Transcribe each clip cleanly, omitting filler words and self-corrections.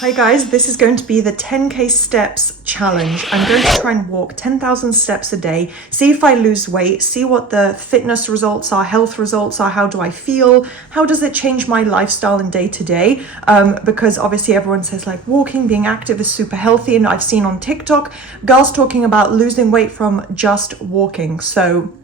Hi guys, this is going to be the 10k steps challenge. I'm going to try and walk 10,000 steps a day, see if I lose weight, see what the fitness results are, health results are, how do I feel, how does it change my lifestyle and day to day, because obviously everyone says like walking, being active is super healthy, and I've seen on TikTok girls talking about losing weight from just walking. So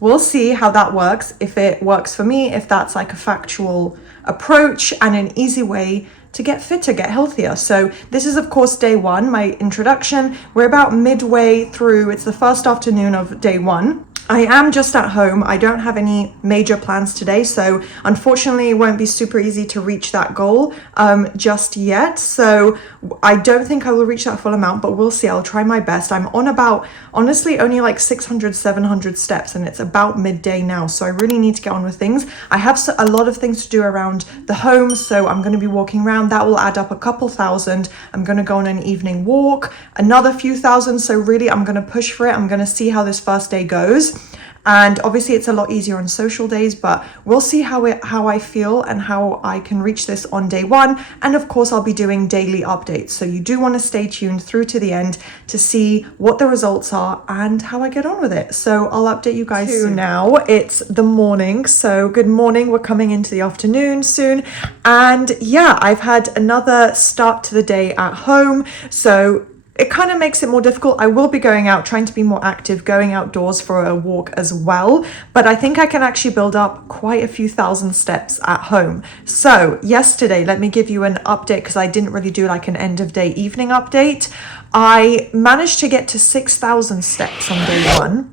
we'll see how that works, if it works for me, if that's like a factual approach and an easy way to get fitter, get healthier. So this is of course day one, my introduction. We're about midway through, it's the first afternoon of day one. I am just at home. I don't have any major plans today, so unfortunately it won't be super easy to reach that goal just yet. So I don't think I will reach that full amount, but we'll see. I'll try my best. I'm on about, honestly, only like 600, 700 steps, and it's about midday now, so I really need to get on with things. I have a lot of things to do around the home, so I'm going to be walking around. That will add up a couple thousand. I'm going to go on an evening walk, another few thousand, so really I'm going to push for it. I'm going to see how this first day goes. And obviously it's a lot easier on social days, but we'll see how I feel and how I can reach this on day one. And of course I'll be doing daily updates, so you do want to stay tuned through to the end to see what the results are and how I get on with it. So I'll update you guys soon. Now it's the morning, so good morning. We're coming into the afternoon soon, and yeah, I've had another start to the day at home, so it kind of makes it more difficult. I will be going out, trying to be more active, going outdoors for a walk as well. But I think I can actually build up quite a few thousand steps at home. So yesterday, let me give you an update, because I didn't really do like an end of day evening update. I managed to get to 6,000 steps on day one.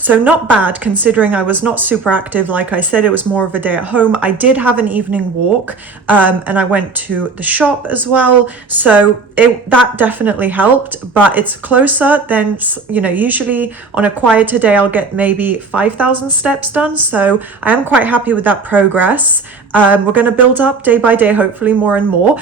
So not bad, considering I was not super active. Like I said, it was more of a day at home. I did have an evening walk, and I went to the shop as well. So that definitely helped, but it's closer than, you know, usually on a quieter day, I'll get maybe 5,000 steps done. So I am quite happy with that progress. We're going to build up day by day, hopefully more and more.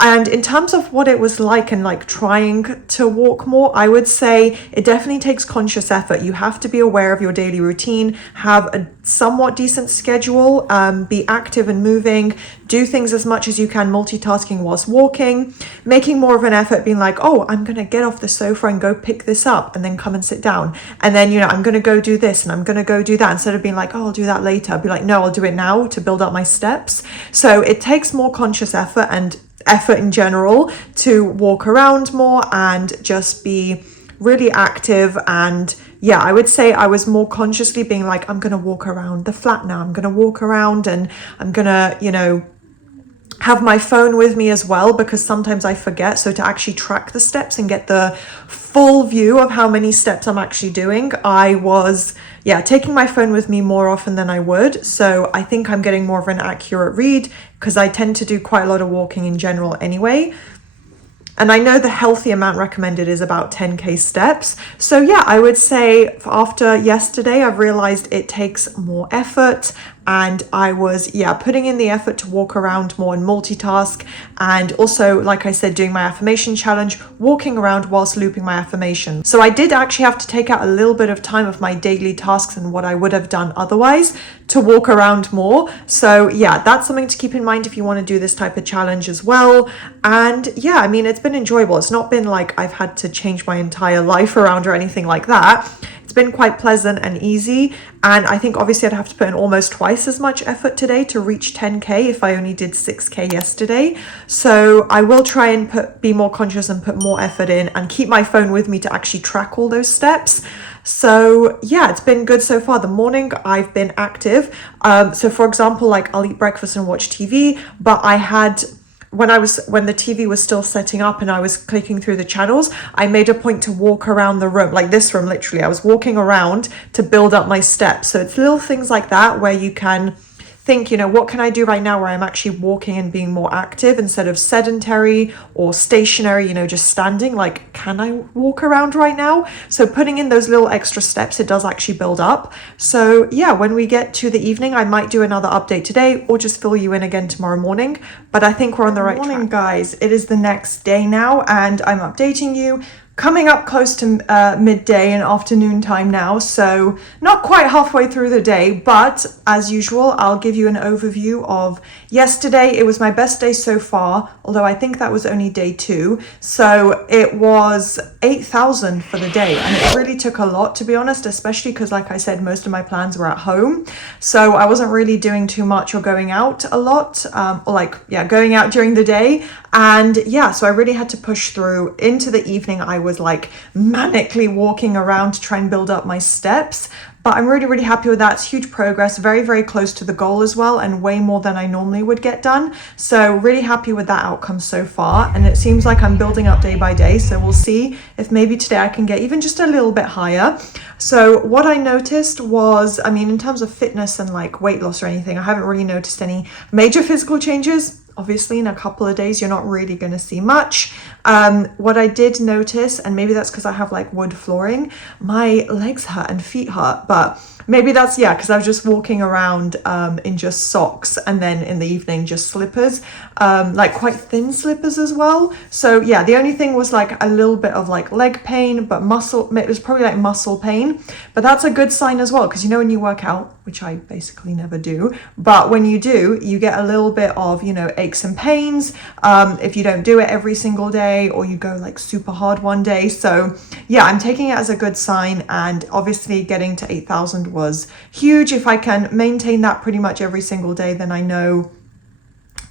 And in terms of what it was like and like trying to walk more, I would say it definitely takes conscious effort. You have to be aware of your daily routine, have a somewhat decent schedule, be active and moving, do things as much as you can, multitasking whilst walking, making more of an effort, being like, oh, I'm going to get off the sofa and go pick this up and then come and sit down. And then, you know, I'm going to go do this and I'm going to go do that. Instead of being like, oh, I'll do that later, I'll be like, no, I'll do it now to build up my steps. So it takes more conscious effort and effort in general to walk around more and just be really active. And yeah, I would say I was more consciously being like, I'm gonna walk around the flat now, I'm gonna walk around, and I'm gonna, you know, have my phone with me as well, because sometimes I forget. So to actually track the steps and get the full view of how many steps I'm actually doing, I was taking my phone with me more often than I would. So I think I'm getting more of an accurate read, because I tend to do quite a lot of walking in general anyway. And I know the healthy amount recommended is about 10k steps. So yeah, I would say after yesterday, I've realized it takes more effort, and I was putting in the effort to walk around more and multitask, and also, like I said, doing my affirmation challenge, walking around whilst looping my affirmation. So I did actually have to take out a little bit of time of my daily tasks and what I would have done otherwise to walk around more. So yeah, that's something to keep in mind if you want to do this type of challenge as well. And yeah, I mean, it's been enjoyable. It's not been like I've had to change my entire life around or anything like that. It's been quite pleasant and easy, and I think obviously I'd have to put in almost twice as much effort today to reach 10k if I only did 6k yesterday. So I will try and be more conscious and put more effort in, and keep my phone with me to actually track all those steps. So yeah, it's been good so far. The morning I've been active. So for example, like I'll eat breakfast and watch TV, but I had, when the TV was still setting up and I was clicking through the channels, I made a point to walk around the room, like this room, literally. I was walking around to build up my steps. So it's little things like that where you can think, you know, what can I do right now where I'm actually walking and being more active instead of sedentary or stationary, you know, just standing. Like, can I walk around right now? So putting in those little extra steps, it does actually build up. So yeah, when we get to the evening, I might do another update today or just fill you in again tomorrow morning. But I think we're on the right track. Good morning, guys. It is the next day now, and I'm updating you. coming up close to midday and afternoon time now, so not quite halfway through the day, but as usual, I'll give you an overview of yesterday. It was my best day so far, although I think that was only day 2. So it was 8,000 for the day, and it really took a lot, to be honest, especially because, like I said, most of my plans were at home. So I wasn't really doing too much or going out a lot, going out during the day. And yeah, so I really had to push through. Into the evening, I was like manically walking around to try and build up my steps. But I'm really, really happy with that. It's huge progress, very, very close to the goal as well, and way more than I normally would get done. So really happy with that outcome so far. And it seems like I'm building up day by day. So we'll see if maybe today I can get even just a little bit higher. So what I noticed was, I mean, in terms of fitness and like weight loss or anything, I haven't really noticed any major physical changes. Obviously, in a couple of days, you're not really going to see much. What I did notice, and maybe that's because I have like wood flooring, my legs hurt and feet hurt, but maybe that's, because I was just walking around in just socks, and then in the evening, just slippers, like quite thin slippers as well. So yeah, the only thing was like a little bit of like leg pain, but it was probably like muscle pain, but that's a good sign as well, because you know, when you work out, which I basically never do, but when you do, you get a little bit of, aches and pains if you don't do it every single day, or you go like super hard one day. So yeah, I'm taking it as a good sign, and obviously getting to 8,000 was huge. If I can maintain that pretty much every single day, then I know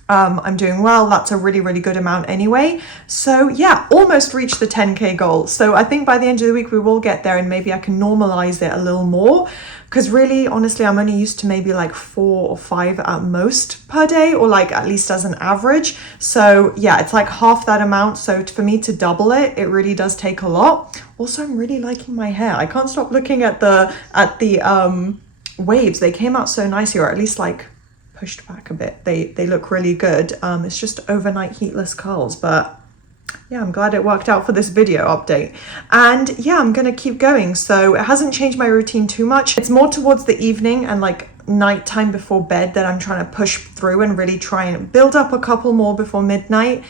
I'm doing well. That's a really, really good amount anyway. So yeah, almost reached the 10K goal. So I think by the end of the week, we will get there, and maybe I can normalize it a little more. Because really, honestly, I'm only used to maybe like 4 or 5 at most per day, or like at least as an average. So yeah, it's like half that amount. So for me to double it, it really does take a lot. Also, I'm really liking my hair. I can't stop looking at the waves. They came out so nicely, or at least like pushed back a bit. They look really good. It's just overnight heatless curls, but yeah, I'm glad it worked out for this video update. And yeah, I'm gonna keep going. So it hasn't changed my routine too much. It's more towards the evening and like nighttime before bed that I'm trying to push through and really try and build up a couple more before midnight,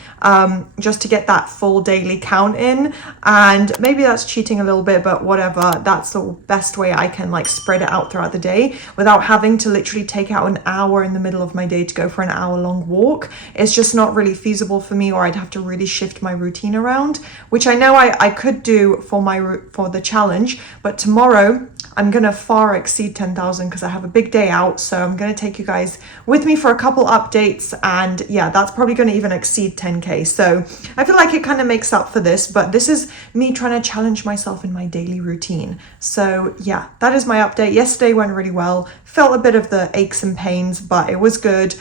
just to get that full daily count in. And maybe that's cheating a little bit, but whatever, that's the best way I can like spread it out throughout the day without having to literally take out an hour in the middle of my day to go for an hour-long walk. It's just not really feasible for me, or I'd have to really shift my routine around, which I know I could do for the challenge. But tomorrow I'm gonna far exceed 10,000 because I have a big day out. So I'm gonna take you guys with me for a couple updates, and yeah, that's probably gonna even exceed 10K. So I feel like it kind of makes up for this, but this is me trying to challenge myself in my daily routine. So yeah, that is my update. Yesterday went really well. Felt a bit of the aches and pains, but it was good.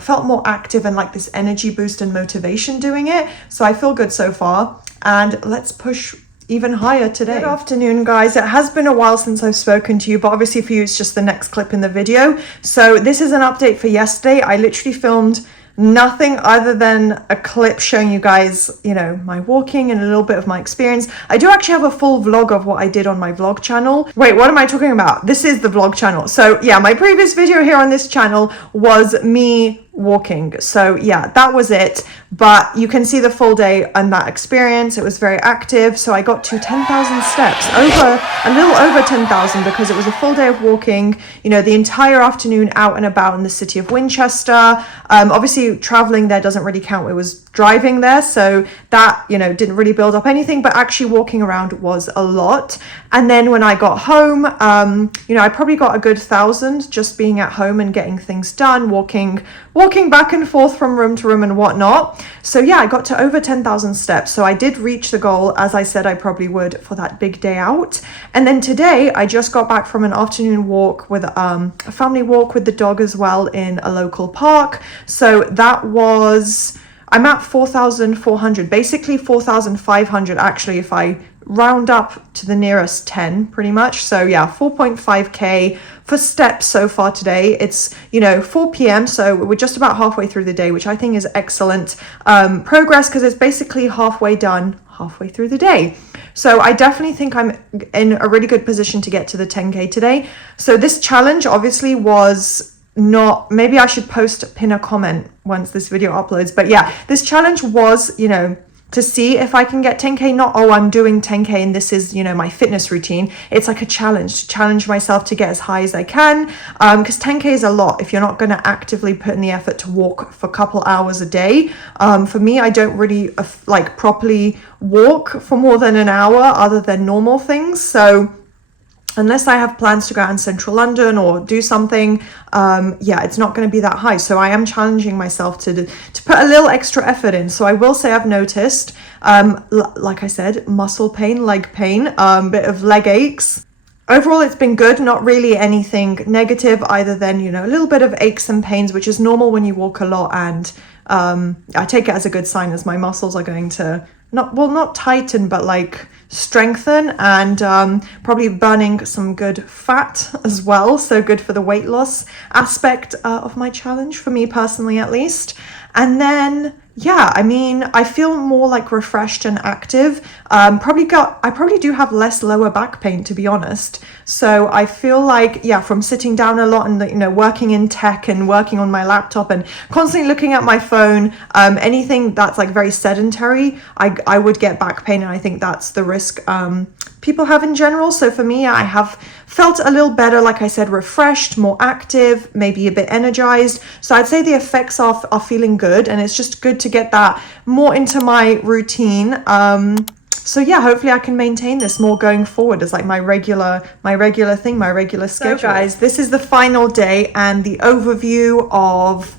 Felt more active and like this energy boost and motivation doing it. So I feel good so far, and let's push even higher today. Good afternoon, guys. It has been a while since I've spoken to you, but obviously for you it's just the next clip in the video. So this is an update for yesterday. I literally filmed nothing other than a clip showing you guys, my walking and a little bit of my experience. I do actually have a full vlog of what I did on my vlog channel. Wait, what am I talking about? This is the vlog channel. So yeah, my previous video here on this channel was me walking. So yeah, that was it. But you can see the full day and that experience. It was very active. So I got to 10,000 steps, a little over 10,000, because it was a full day of walking, the entire afternoon out and about in the city of Winchester. Obviously traveling there doesn't really count. It was driving there. So that, didn't really build up anything, but actually walking around was a lot. And then when I got home, I probably got a good 1,000 just being at home and getting things done, walking back and forth from room to room and whatnot. So yeah, I got to over 10,000 steps. So I did reach the goal, as I said I probably would, for that big day out. And then today I just got back from an afternoon walk with a family walk with the dog as well in a local park. So that was, I'm at 4,400, basically 4,500 actually, if I round up to the nearest 10 pretty much. So yeah, 4.5K for steps so far today. It's 4 p.m, so we're just about halfway through the day, which I think is excellent progress, because it's basically halfway done halfway through the day. So I definitely think I'm in a really good position to get to the 10K today. So this challenge obviously was not, maybe I should pin a comment once this video uploads, but yeah, this challenge was to see if I can get 10K. Not, oh, I'm doing 10K and this is, my fitness routine. It's like a challenge, to challenge myself to get as high as I can. Because 10K is a lot if you're not going to actively put in the effort to walk for a couple hours a day. For me, I don't really like properly walk for more than an hour other than normal things. So unless I have plans to go out in central London or do something, it's not going to be that high. So I am challenging myself to put a little extra effort in. So I will say I've noticed, like I said, muscle pain, leg pain, bit of leg aches. Overall, it's been good, not really anything negative other than, a little bit of aches and pains, which is normal when you walk a lot. And I take it as a good sign, as my muscles are going to not tighten, but like strengthen, and probably burning some good fat as well. So good for the weight loss aspect of my challenge, for me personally at least. And then I feel more like refreshed and active. I probably do have less lower back pain, to be honest. So I feel like, from sitting down a lot and, working in tech and working on my laptop and constantly looking at my phone, anything that's like very sedentary, I would get back pain. And I think that's the risk people have in general. So for me, I have felt a little better, like I said, refreshed, more active, maybe a bit energized. So I'd say the effects are feeling good, and it's just good to get that more into my routine. Hopefully I can maintain this more going forward as like my regular thing, my regular schedule. So guys, this is the final day and the overview of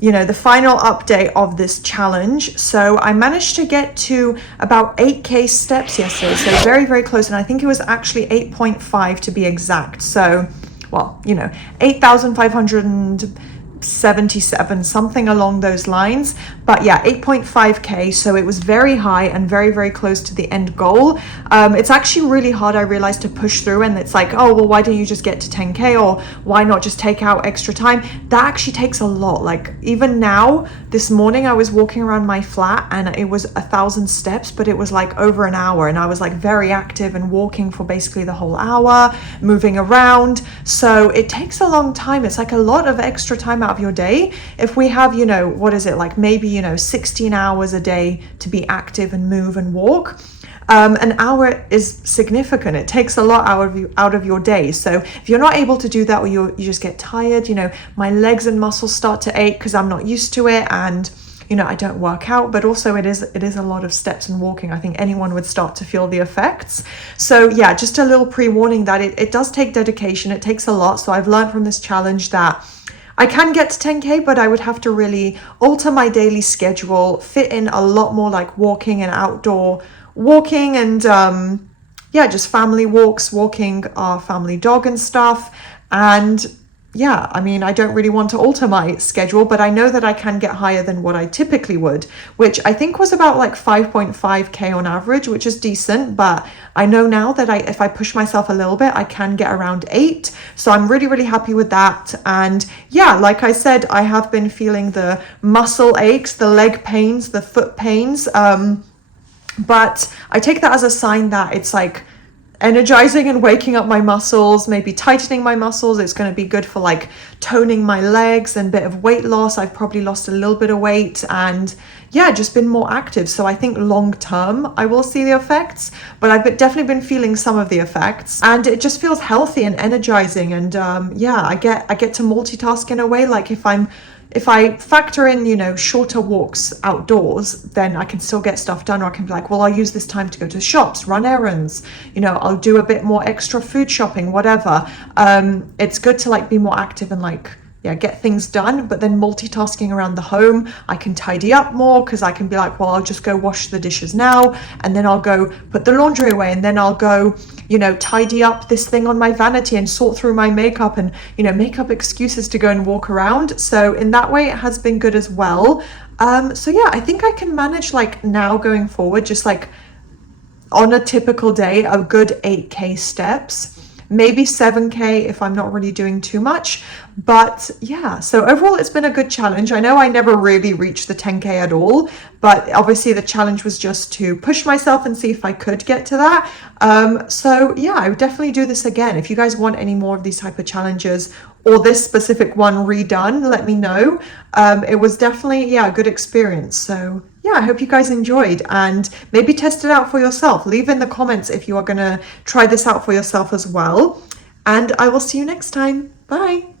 the final update of this challenge. So I managed to get to about 8K steps yesterday, so very, very close. And I think it was actually 8.5 to be exact. So, 8,577, something along those lines. But 8.5K. So it was very high and very, very close to the end goal. It's actually really hard, I realized, to push through. And it's like, oh, well, why don't you just get to 10K, or why not just take out extra time? That actually takes a lot. Like even now, this morning, I was walking around my flat and it was 1,000 steps, but it was like over an hour. And I was like very active and walking for basically the whole hour, moving around. So it takes a long time. It's like a lot of extra time out of your day. If we have, what is it, like maybe, 16 hours a day to be active and move and walk, an hour is significant. It takes a lot out of your day. So if you're not able to do that, or you just get tired, my legs and muscles start to ache because I'm not used to it, and I don't work out, but also it is a lot of steps and walking. I think anyone would start to feel the effects. So just a little pre-warning that it does take dedication. It takes a lot. So I've learned from this challenge that I can get to 10K, but I would have to really alter my daily schedule, fit in a lot more like walking and outdoor walking, and just family walks, walking our family dog and stuff. And I don't really want to alter my schedule, but I know that I can get higher than what I typically would, which I think was about like 5.5K on average, which is decent. But I know now that if I push myself a little bit, I can get around 8. So I'm really, really happy with that. And like I said, I have been feeling the muscle aches, the leg pains, the foot pains. But I take that as a sign that it's like energizing and waking up my muscles, maybe tightening my muscles. It's going to be good for like toning my legs and a bit of weight loss. I've probably lost a little bit of weight and just been more active. So I think long term I will see the effects, but I've definitely been feeling some of the effects, and it just feels healthy and energizing. And I get to multitask in a way. Like if I factor in, shorter walks outdoors, then I can still get stuff done. Or I can be like, well, I'll use this time to go to the shops, run errands, I'll do a bit more extra food shopping, whatever. It's good to like be more active and like, get things done. But then multitasking around the home, I can tidy up more, because I can be like, well, I'll just go wash the dishes now, and then I'll go put the laundry away, and then I'll go, tidy up this thing on my vanity and sort through my makeup, and, make up excuses to go and walk around. So in that way, it has been good as well. I think I can manage like now going forward, just like on a typical day, a good 8K steps. Maybe 7K if I'm not really doing too much. But so overall it's been a good challenge. I know I never really reached the 10K at all, but obviously the challenge was just to push myself and see if I could get to that. I would definitely do this again. If you guys want any more of these type of challenges, or this specific one redone, let me know. It was definitely a good experience. So yeah, I hope you guys enjoyed, and maybe test it out for yourself. Leave in the comments if you are going to try this out for yourself as well. And I will see you next time. Bye.